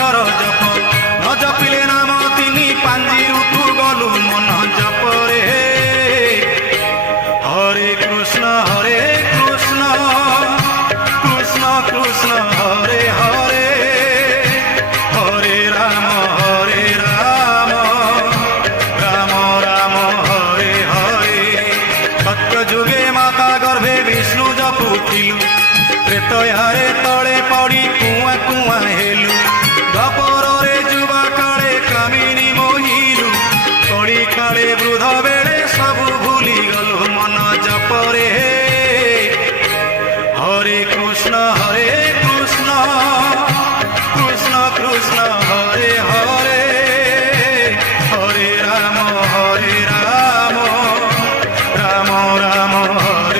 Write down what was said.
অক্ষর জপ ন জপিলে নাম তিনি পাঞ্জি ঋতু গলু মন জপরে হরে কৃষ্ণ কৃষ্ণ কৃষ্ণ হরে হরে হরে রাম রাম রাম হরে হরে সত্য যুগে মাতা গর্ভে বিষ্ণু জপুଥିଲୁ ତ୍ରେତୟାରେ ତଳେ ପଡ଼ି କୁଆଁ କୁଆଁ ହେଲୁ ଦ୍ୱାପରରେ ଯୁବା କାଳେ କାମିନୀ ମୋହିଲୁ କଳି କାଳେ ବୃଦ୍ଧ ବେଳେ ସବୁ ଭୁଲିଗଲୁ ମନ ଜପରେ ହରେ କୃଷ୍ଣ